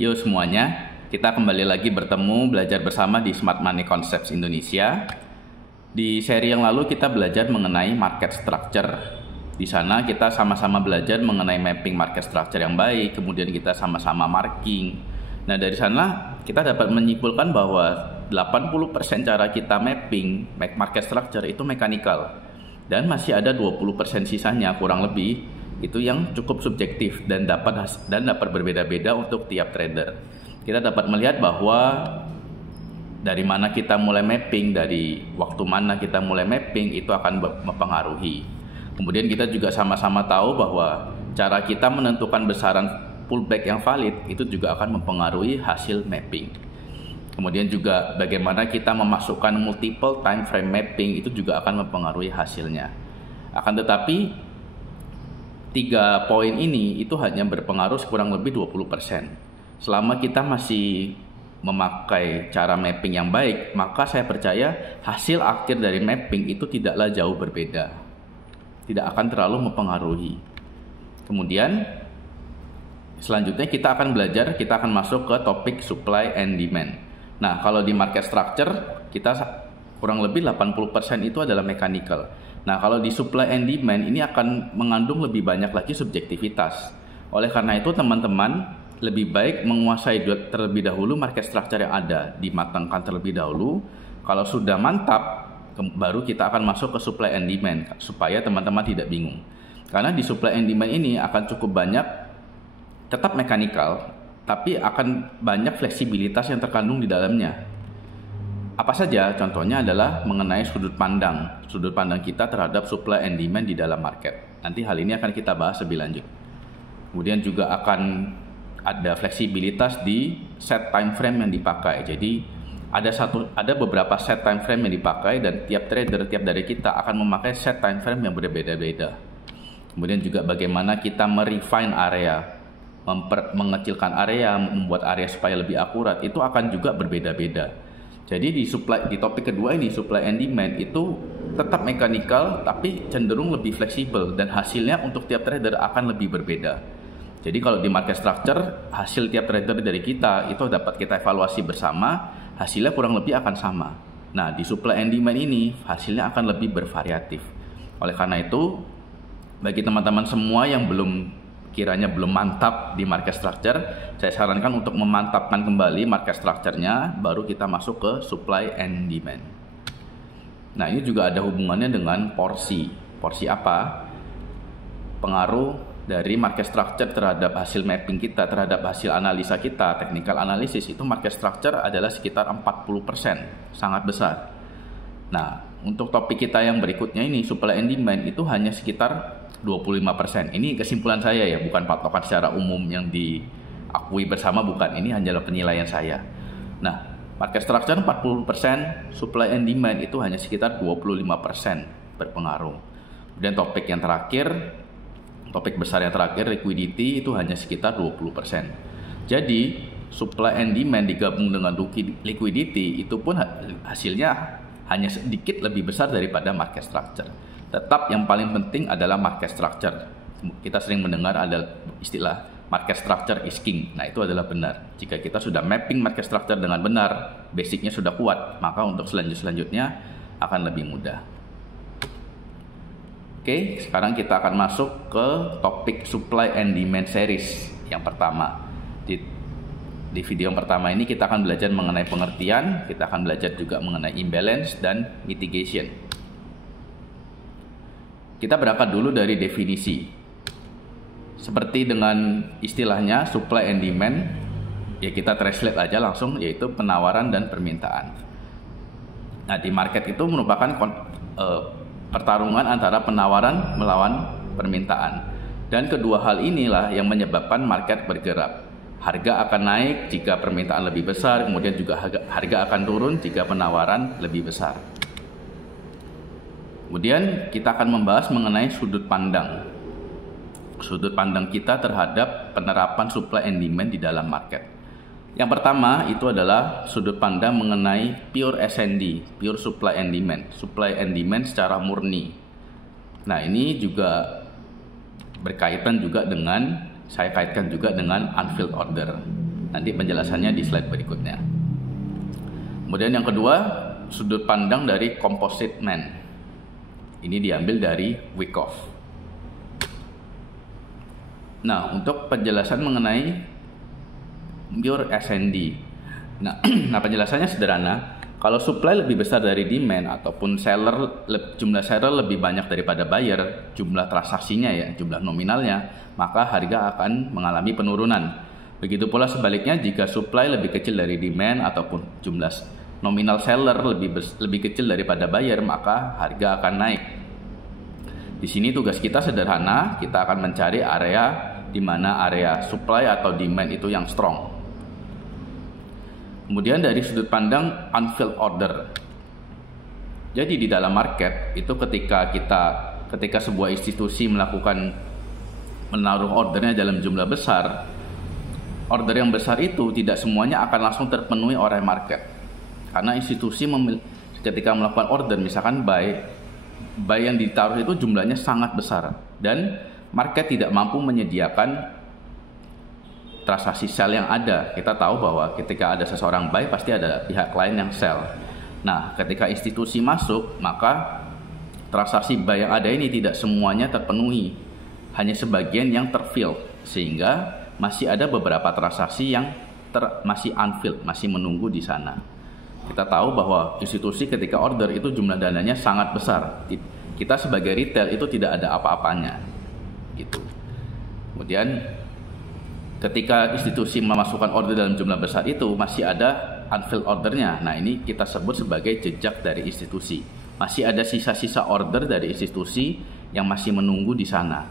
Yo semuanya, kita kembali lagi bertemu belajar bersama di Smart Money Concepts Indonesia. Di seri yang lalu kita belajar mengenai market structure. Di sana kita sama-sama belajar mengenai mapping market structure yang baik, kemudian kita sama-sama marking. Nah, dari sana kita dapat menyimpulkan bahwa 80% cara kita mapping market structure itu mechanical. Dan masih ada 20% sisanya kurang lebih itu yang cukup subjektif dan dapat berbeda-beda untuk tiap trader. Kita dapat melihat bahwa dari mana kita mulai mapping, dari waktu mana kita mulai mapping itu akan mempengaruhi. Kemudian kita juga sama-sama tahu bahwa cara kita menentukan besaran pullback yang valid itu juga akan mempengaruhi hasil mapping. Kemudian juga bagaimana kita memasukkan multiple time frame mapping itu juga akan mempengaruhi hasilnya. Akan tetapi 3 poin ini itu hanya berpengaruh kurang lebih 20%. Selama kita masih memakai cara mapping yang baik, maka saya percaya hasil akhir dari mapping itu tidaklah jauh berbeda. Tidak akan terlalu mempengaruhi. Kemudian selanjutnya kita akan masuk ke topik supply and demand. Nah, kalau di market structure kita kurang lebih 80% itu adalah mechanical. Nah, kalau di supply and demand ini akan mengandung lebih banyak lagi subjektivitas. Oleh karena itu teman-teman lebih baik menguasai terlebih dahulu market structure yang ada, dimatangkan terlebih dahulu. Kalau sudah mantap, baru kita akan masuk ke supply and demand supaya teman-teman tidak bingung. Karena di supply and demand ini akan cukup banyak, tetap mechanical, tapi akan banyak fleksibilitas yang terkandung di dalamnya. Apa saja? Contohnya adalah mengenai sudut pandang kita terhadap supply and demand di dalam market. Nanti hal ini akan kita bahas lebih lanjut. Kemudian juga akan ada fleksibilitas di set time frame yang dipakai. Jadi ada beberapa set time frame yang dipakai dan tiap dari kita akan memakai set time frame yang berbeda-beda. Kemudian juga bagaimana kita merefine area, mengecilkan area, membuat area supaya lebih akurat, itu akan juga berbeda-beda. Jadi di topik kedua ini, supply and demand itu tetap mechanical tapi cenderung lebih fleksibel dan hasilnya untuk tiap trader akan lebih berbeda. Jadi kalau di market structure, hasil tiap trader dari kita itu dapat kita evaluasi bersama, hasilnya kurang lebih akan sama. Nah, di supply and demand ini hasilnya akan lebih bervariatif. Oleh karena itu, bagi teman-teman semua yang kiranya belum mantap di market structure, saya sarankan untuk memantapkan kembali market structure-nya, baru kita masuk ke supply and demand. Nah, ini juga ada hubungannya dengan porsi. Porsi apa? Pengaruh dari market structure terhadap hasil mapping kita, terhadap hasil analisa kita, technical analysis, itu market structure adalah sekitar 40%, sangat besar. Nah, untuk topik kita yang berikutnya ini, supply and demand, itu hanya sekitar 25%. Ini kesimpulan saya ya, bukan patokan secara umum yang diakui bersama, bukan. Ini hanyalah penilaian saya. Nah, market structure 40%, supply and demand itu hanya sekitar 25% berpengaruh. Kemudian topik besar yang terakhir, liquidity, itu hanya sekitar 20%. Jadi, supply and demand digabung dengan liquidity, itu pun hasilnya hanya sedikit lebih besar daripada market structure. Tetap yang paling penting adalah market structure. Kita sering mendengar ada istilah market structure is king. Nah, itu adalah benar. Jika kita sudah mapping market structure dengan benar, basicnya sudah kuat, maka untuk selanjutnya akan lebih mudah. Oke, sekarang kita akan masuk ke topik supply and demand series yang pertama. Di video yang pertama ini kita akan belajar mengenai pengertian, kita akan belajar juga mengenai imbalance dan mitigation. Kita berangkat dulu dari definisi. Seperti dengan istilahnya supply and demand, ya kita translate aja langsung, yaitu penawaran dan permintaan. Nah, di market itu merupakan pertarungan antara penawaran melawan permintaan. Dan kedua hal inilah yang menyebabkan market bergerak. Harga akan naik jika permintaan lebih besar, kemudian juga harga akan turun jika penawaran lebih besar. Kemudian kita akan membahas mengenai sudut pandang kita terhadap penerapan supply and demand di dalam market. Yang pertama itu adalah sudut pandang mengenai pure S&D, pure supply and demand secara murni. Nah, ini juga berkaitan juga dengan, saya kaitkan juga dengan unfilled order. Nanti penjelasannya di slide berikutnya. Kemudian yang kedua, sudut pandang dari composite man. Ini diambil dari Wyckoff. Nah, untuk penjelasan mengenai pure S&D. Nah, penjelasannya sederhana. Kalau supply lebih besar dari demand ataupun jumlah seller lebih banyak daripada buyer, jumlah transaksinya ya, jumlah nominalnya, maka harga akan mengalami penurunan. Begitu pula sebaliknya, jika supply lebih kecil dari demand ataupun jumlah nominal seller lebih kecil daripada buyer, maka harga akan naik. Di sini tugas kita sederhana, kita akan mencari area di mana area supply atau demand itu yang strong. Kemudian dari sudut pandang unfilled order. Jadi di dalam market itu ketika sebuah institusi menaruh ordernya dalam jumlah besar, order yang besar itu tidak semuanya akan langsung terpenuhi oleh market. Karena institusi ketika melakukan order, misalkan buy yang ditaruh itu jumlahnya sangat besar dan market tidak mampu menyediakan transaksi sell yang ada. Kita tahu bahwa ketika ada seseorang buy, pasti ada pihak lain yang sell. Nah, ketika institusi masuk, maka transaksi buy yang ada ini tidak semuanya terpenuhi, hanya sebagian yang terfill, sehingga masih ada beberapa transaksi yang masih unfilled, masih menunggu di sana. Kita tahu bahwa institusi ketika order itu jumlah dananya sangat besar. Kita sebagai retail itu tidak ada apa-apanya, gitu. Kemudian ketika institusi memasukkan order dalam jumlah besar itu masih ada unfilled ordernya. Nah, ini kita sebut sebagai jejak dari institusi. Masih ada sisa-sisa order dari institusi yang masih menunggu di sana.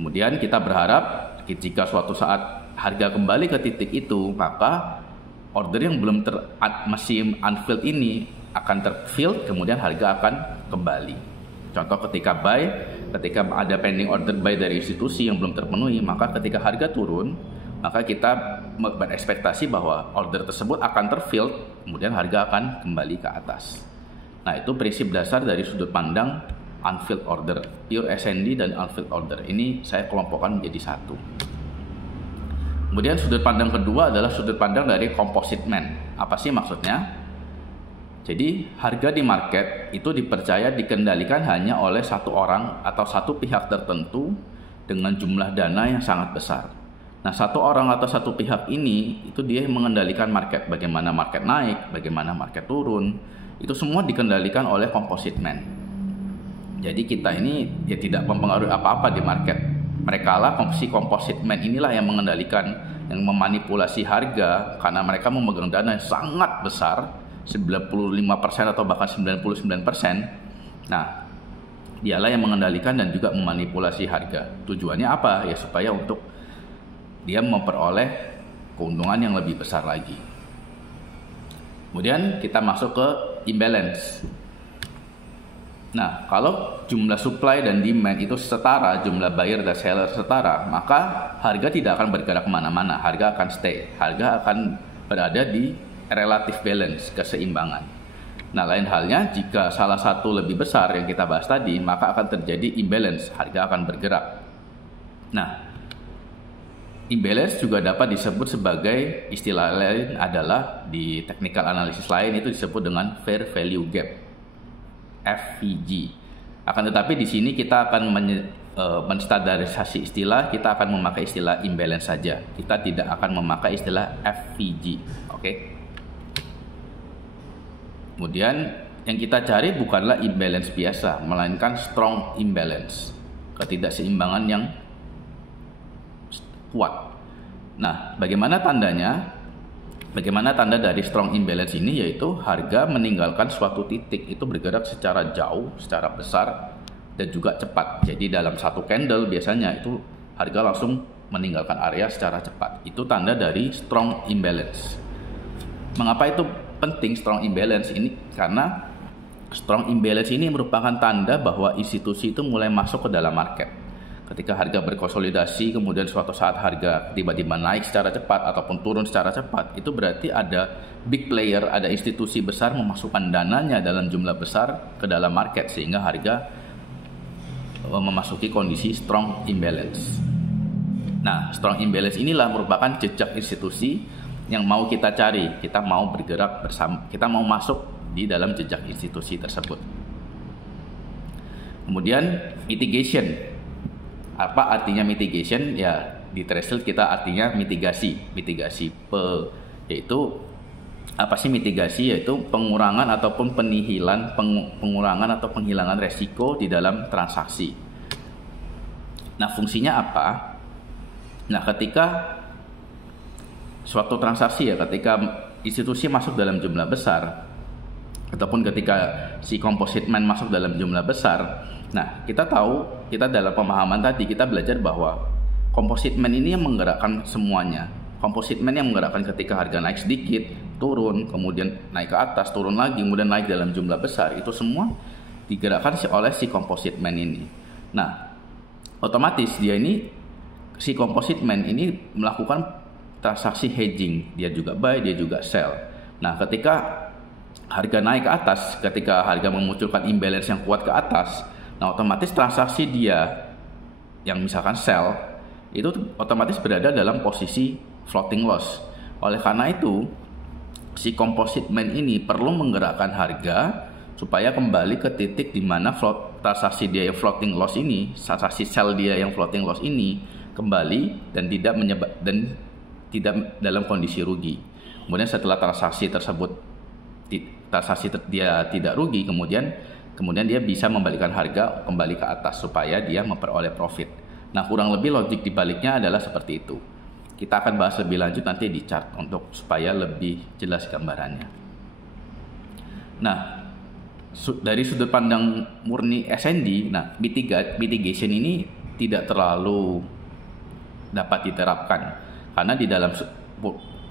Kemudian kita berharap jika suatu saat harga kembali ke titik itu, maka order yang masih unfilled ini akan terfilled, kemudian harga akan kembali. Contoh ketika ada pending order buy dari institusi yang belum terpenuhi, maka ketika harga turun, maka kita berekspektasi bahwa order tersebut akan terfilled, kemudian harga akan kembali ke atas. Nah, itu prinsip dasar dari sudut pandang unfilled order, pure S&D dan unfilled order. Ini saya kelompokkan menjadi satu. Kemudian sudut pandang kedua adalah sudut pandang dari composite man. Apa sih maksudnya? Jadi harga di market itu dipercaya dikendalikan hanya oleh satu orang atau satu pihak tertentu dengan jumlah dana yang sangat besar. Nah, satu orang atau satu pihak ini itu dia yang mengendalikan market. Bagaimana market naik, bagaimana market turun, itu semua dikendalikan oleh composite man. Jadi kita ini ya tidak mempengaruhi apa-apa di market. Mereka lah si composite man inilah yang mengendalikan, yang memanipulasi harga karena mereka memegang dana yang sangat besar, 95% atau bahkan 99%. Nah, dialah yang mengendalikan dan juga memanipulasi harga. Tujuannya apa? Ya supaya untuk dia memperoleh keuntungan yang lebih besar lagi. Kemudian kita masuk ke imbalance. Nah, kalau jumlah supply dan demand itu setara, jumlah buyer dan seller setara, maka harga tidak akan bergerak kemana-mana. Harga akan stay. Harga akan berada di relative balance, keseimbangan. Nah, lain halnya jika salah satu lebih besar yang kita bahas tadi, maka akan terjadi imbalance. Harga akan bergerak. Nah, imbalance juga dapat disebut sebagai, istilah lain adalah di technical analysis lain itu disebut dengan fair value gap, FVG. Akan tetapi di sini kita akan menstandarisasi istilah, kita akan memakai istilah imbalance saja. Kita tidak akan memakai istilah FVG. Oke. Kemudian yang kita cari bukanlah imbalance biasa, melainkan strong imbalance, ketidakseimbangan yang kuat. Nah, bagaimana tandanya? Bagaimana tanda dari strong imbalance ini? Yaitu harga meninggalkan suatu titik itu bergerak secara jauh, secara besar, dan juga cepat. Jadi dalam satu candle biasanya itu harga langsung meninggalkan area secara cepat. Itu tanda dari strong imbalance. Mengapa itu penting strong imbalance ini? Karena strong imbalance ini merupakan tanda bahwa institusi itu mulai masuk ke dalam market. Ketika harga berkonsolidasi, kemudian suatu saat harga tiba-tiba naik secara cepat ataupun turun secara cepat, itu berarti ada big player, ada institusi besar memasukkan dananya dalam jumlah besar ke dalam market, sehingga harga memasuki kondisi strong imbalance. Nah, strong imbalance inilah merupakan jejak institusi yang mau kita cari. Kita mau bergerak bersama, kita mau masuk di dalam jejak institusi tersebut. Kemudian mitigation. Apa artinya mitigation? Ya, di threshold kita artinya mitigasi. Yaitu apa sih mitigasi? Yaitu pengurangan ataupun pengurangan atau penghilangan resiko di dalam transaksi. Nah, fungsinya apa? Nah, ketika suatu transaksi ketika institusi masuk dalam jumlah besar, ataupun ketika si composite man masuk dalam jumlah besar, nah kita tahu, kita dalam pemahaman tadi kita belajar bahwa composite man ini yang menggerakkan semuanya. Composite man yang menggerakkan ketika harga naik sedikit, turun, kemudian naik ke atas, turun lagi, kemudian naik dalam jumlah besar, itu semua digerakkan oleh si composite man ini. Nah, otomatis si composite man ini melakukan transaksi hedging, dia juga buy, dia juga sell. Nah, ketika harga naik ke atas, ketika harga memunculkan imbalance yang kuat ke atas, nah otomatis transaksi dia yang misalkan sell itu otomatis berada dalam posisi floating loss. Oleh karena itu, si composite man ini perlu menggerakkan harga supaya kembali ke titik di mana transaksi dia yang floating loss ini, transaksi sell dia yang floating loss ini kembali dan tidak dalam kondisi rugi. Kemudian setelah transaksi dia tidak rugi, kemudian dia bisa membalikan harga kembali ke atas supaya dia memperoleh profit. Nah, kurang lebih logik dibaliknya adalah seperti itu. Kita akan bahas lebih lanjut nanti di chart untuk supaya lebih jelas gambarannya. Nah, dari sudut pandang murni S&D, nah mitigation ini tidak terlalu dapat diterapkan karena di dalam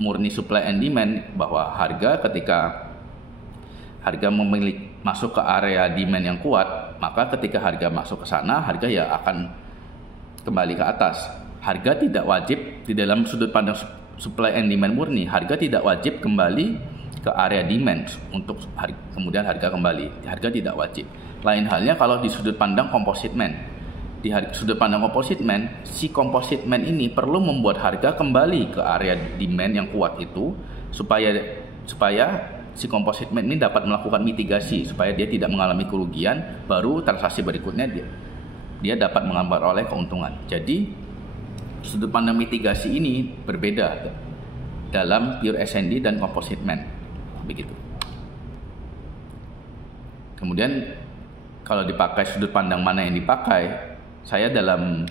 murni supply and demand bahwa ketika harga masuk ke area demand yang kuat, maka ketika harga masuk ke sana, harga ya akan kembali ke atas. Harga tidak wajib di dalam sudut pandang supply and demand murni, harga tidak wajib kembali ke area demand untuk kemudian harga kembali. Harga tidak wajib. Lain halnya kalau di sudut pandang composite man. Di sudut pandang composite man, si composite man ini perlu membuat harga kembali ke area demand yang kuat itu supaya si composite man ini dapat melakukan mitigasi supaya dia tidak mengalami kerugian, baru transaksi berikutnya dia dapat memperoleh keuntungan. Jadi sudut pandang mitigasi ini berbeda dalam pure S&D dan composite man, begitu. Kemudian kalau dipakai sudut pandang mana yang dipakai, saya dalam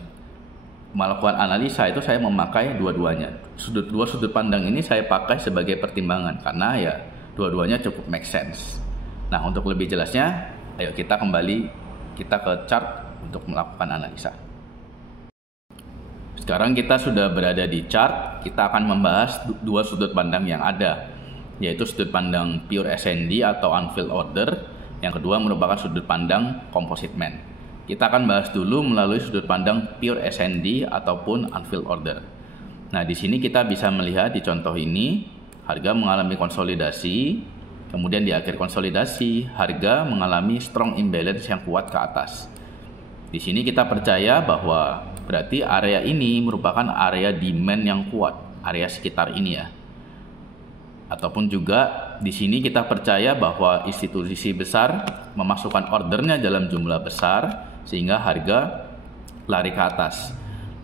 melakukan analisa itu saya memakai dua-duanya. Dua sudut pandang ini saya pakai sebagai pertimbangan karena ya dua-duanya cukup make sense. Nah, untuk lebih jelasnya, ayo kita ke chart untuk melakukan analisa. Sekarang kita sudah berada di chart, kita akan membahas dua sudut pandang yang ada, yaitu sudut pandang pure S&D atau unfilled order, yang kedua merupakan sudut pandang composite man. Kita akan bahas dulu melalui sudut pandang pure S&D ataupun unfilled order. Nah, di sini kita bisa melihat di contoh ini, harga mengalami konsolidasi, kemudian di akhir konsolidasi, harga mengalami strong imbalance yang kuat ke atas. Di sini kita percaya bahwa berarti area ini merupakan area demand yang kuat, area sekitar ini ya. Ataupun juga di sini kita percaya bahwa institusi besar memasukkan ordernya dalam jumlah besar sehingga harga lari ke atas.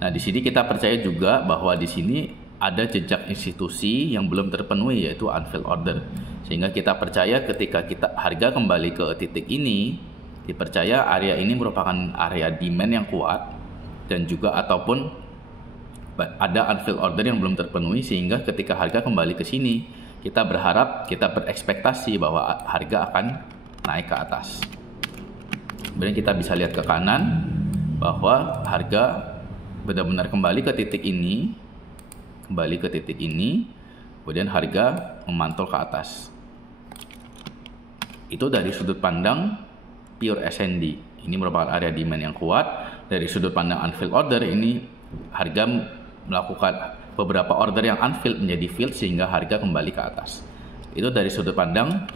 Nah, di sini kita percaya juga bahwa di sini ada jejak institusi yang belum terpenuhi, yaitu unfilled order. Sehingga kita percaya ketika harga kembali ke titik ini, dipercaya area ini merupakan area demand yang kuat dan juga ataupun ada unfilled order yang belum terpenuhi, sehingga ketika harga kembali ke sini, kita berekspektasi bahwa harga akan naik ke atas. Kemudian kita bisa lihat ke kanan bahwa harga benar-benar kembali ke titik ini, kemudian harga memantul ke atas. Itu dari sudut pandang pure S&D. Ini merupakan area demand yang kuat. Dari sudut pandang unfilled order ini, harga melakukan beberapa order yang unfilled menjadi filled sehingga harga kembali ke atas. Itu dari sudut pandang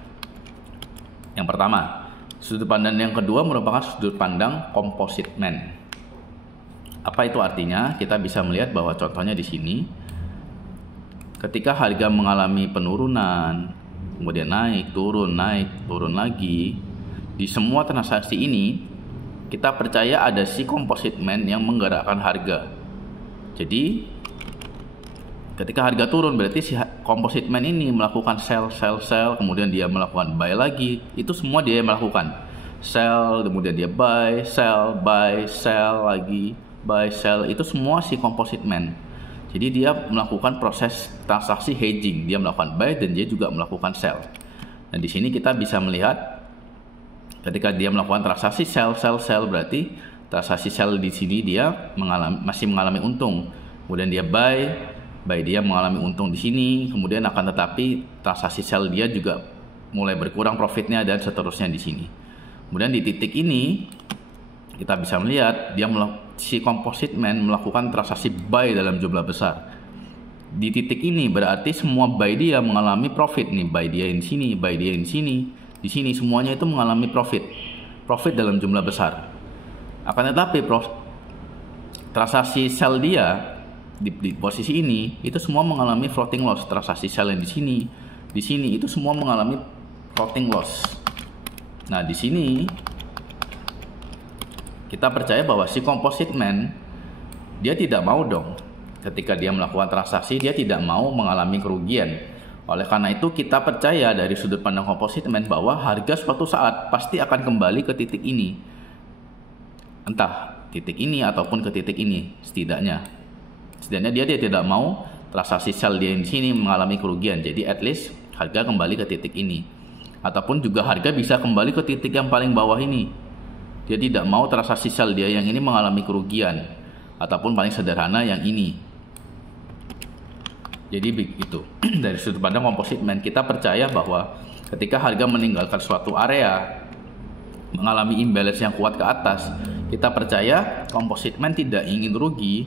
yang pertama. Sudut pandang yang kedua merupakan sudut pandang composite man. Apa itu artinya? Kita bisa melihat bahwa contohnya di sini, ketika harga mengalami penurunan, kemudian naik, turun lagi, di semua transaksi ini kita percaya ada si composite man yang menggerakkan harga. Jadi ketika harga turun berarti si composite man ini melakukan sell, kemudian dia melakukan buy lagi. Itu semua dia melakukan. Sell, kemudian dia buy, sell lagi, buy, sell. Itu semua si composite man. Jadi dia melakukan proses transaksi hedging, dia melakukan buy dan dia juga melakukan sell. Nah, di sini kita bisa melihat ketika dia melakukan transaksi sell berarti transaksi sell di sini dia masih mengalami untung. Kemudian dia buy dia mengalami untung di sini. Kemudian akan tetapi transaksi sell dia juga mulai berkurang profitnya dan seterusnya di sini. Kemudian di titik ini kita bisa melihat si composite man melakukan transaksi buy dalam jumlah besar. Di titik ini berarti semua buy dia mengalami profit nih, buy dia di sini, buy dia di sini, di sini semuanya itu mengalami profit dalam jumlah besar. Akan tetapi transaksi sell dia di posisi ini itu semua mengalami floating loss. Transaksi sell yang di sini itu semua mengalami floating loss. Nah, di sini kita percaya bahwa si composite man dia tidak mau dong ketika dia melakukan transaksi, dia tidak mau mengalami kerugian. Oleh karena itu kita percaya dari sudut pandang composite man bahwa harga suatu saat pasti akan kembali ke titik ini, entah titik ini ataupun ke titik ini. Setidaknya dia tidak mau transaksi sell dia di sini mengalami kerugian. Jadi at least harga kembali ke titik ini, ataupun juga harga bisa kembali ke titik yang paling bawah ini. Dia tidak mau transaksi sell dia yang ini mengalami kerugian, ataupun paling sederhana yang ini. Jadi begitu. Dari sudut pandang composite man kita percaya bahwa ketika harga meninggalkan suatu area, mengalami imbalance yang kuat ke atas, kita percaya composite man tidak ingin rugi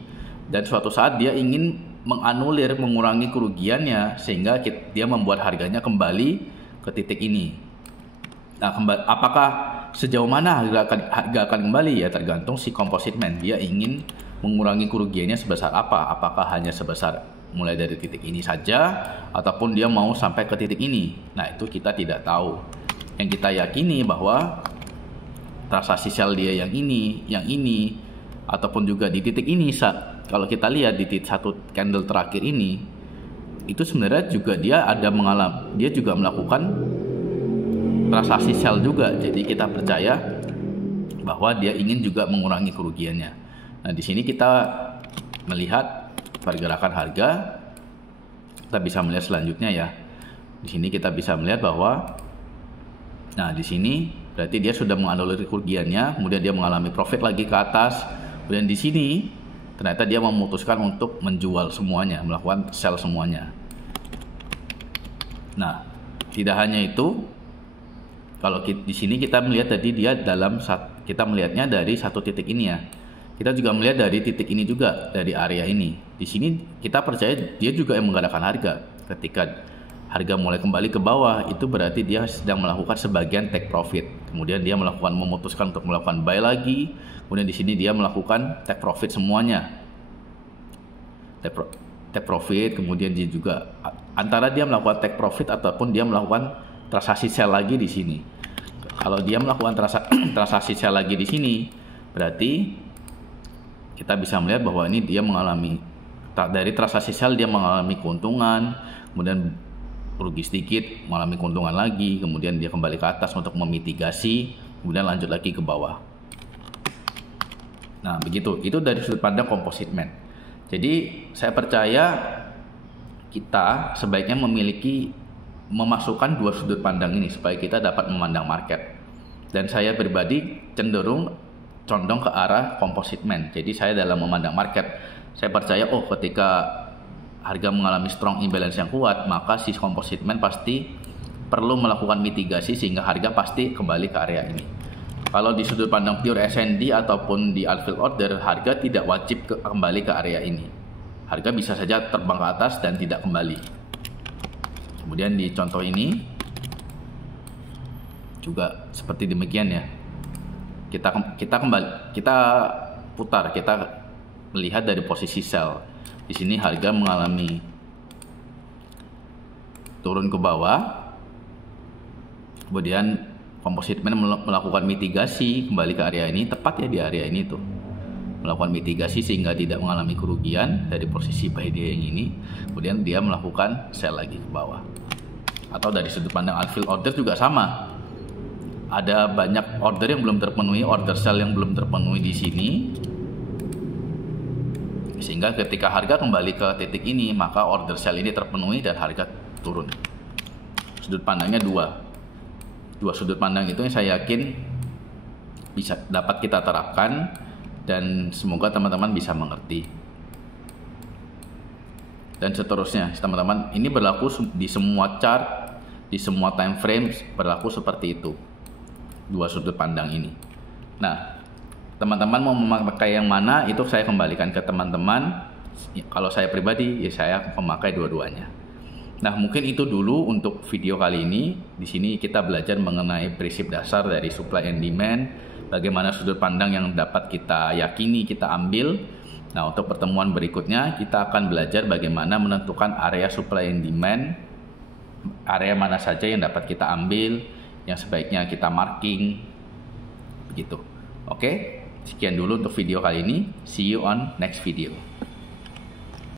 dan suatu saat dia ingin mengurangi kerugiannya sehingga dia membuat harganya kembali ke titik ini. Nah, apakah sejauh mana harga akan kembali ya tergantung si composite man. Dia ingin mengurangi kerugiannya sebesar apa? Apakah hanya sebesar mulai dari titik ini saja ataupun dia mau sampai ke titik ini? Nah, itu kita tidak tahu. Yang kita yakini bahwa transaksi sell dia yang ini ataupun juga di titik ini, kalau kita lihat di titik satu candle terakhir ini, itu sebenarnya juga dia juga melakukan transaksi sell juga. Jadi kita percaya bahwa dia ingin juga mengurangi kerugiannya. Nah, di sini kita melihat pergerakan harga. Kita bisa melihat selanjutnya ya. Di sini kita bisa melihat bahwa di sini berarti dia sudah menganulir kerugiannya, kemudian dia mengalami profit lagi ke atas. Kemudian di sini ternyata dia memutuskan untuk menjual semuanya, melakukan sell semuanya. Nah, tidak hanya itu, kalau di sini kita melihat tadi dia kita melihatnya dari satu titik ini ya. Kita juga melihat dari titik ini juga, dari area ini. Di sini kita percaya dia juga yang menggerakkan harga. Ketika harga mulai kembali ke bawah, itu berarti dia sedang melakukan sebagian take profit. Kemudian dia memutuskan untuk melakukan buy lagi. Kemudian di sini dia melakukan take profit semuanya. Take profit, kemudian dia juga antara dia melakukan take profit ataupun dia melakukan transaksi sell lagi di sini. Kalau dia melakukan transaksi sell lagi di sini, berarti kita bisa melihat bahwa ini dia mengalami dari transaksi sell dia mengalami keuntungan, kemudian rugi sedikit, mengalami keuntungan lagi, kemudian dia kembali ke atas untuk memitigasi, kemudian lanjut lagi ke bawah. Nah, begitu. Itu dari sudut pandang composite man. Jadi saya percaya kita sebaiknya memasukkan dua sudut pandang ini supaya kita dapat memandang market. Dan saya pribadi condong ke arah composite man. Jadi saya dalam memandang market, saya percaya ketika harga mengalami strong imbalance yang kuat, maka si composite man pasti perlu melakukan mitigasi sehingga harga pasti kembali ke area ini. Kalau di sudut pandang pure S&D ataupun di unfilled order, harga tidak wajib kembali ke area ini. Harga bisa saja terbang ke atas dan tidak kembali. Kemudian di contoh ini juga seperti demikian ya. Kita putar, kita melihat dari posisi sell. Di sini harga mengalami turun ke bawah, kemudian composite man melakukan mitigasi kembali ke area ini, tepat ya di area ini tuh, melakukan mitigasi sehingga tidak mengalami kerugian dari posisi buy yang ini. Kemudian dia melakukan sell lagi ke bawah. Atau dari sudut pandang unfilled order juga sama, ada banyak order yang belum terpenuhi, order sell yang belum terpenuhi di sini, sehingga ketika harga kembali ke titik ini maka order sell ini terpenuhi dan harga turun. Sudut pandangnya dua sudut pandang itu yang saya yakin bisa dapat kita terapkan dan semoga teman-teman bisa mengerti. Dan seterusnya teman-teman, ini berlaku di semua chart, di semua time frame berlaku seperti itu, dua sudut pandang ini. Nah, teman-teman mau memakai yang mana itu saya kembalikan ke teman-teman. Kalau saya pribadi ya saya memakai dua-duanya. Nah, mungkin itu dulu untuk video kali ini. Di sini kita belajar mengenai prinsip dasar dari supply and demand, bagaimana sudut pandang yang dapat kita yakini, kita ambil. Nah, untuk pertemuan berikutnya kita akan belajar bagaimana menentukan area supply and demand, area mana saja yang dapat kita ambil, yang sebaiknya kita marking, begitu. Oke, sekian dulu untuk video kali ini. See you on next video.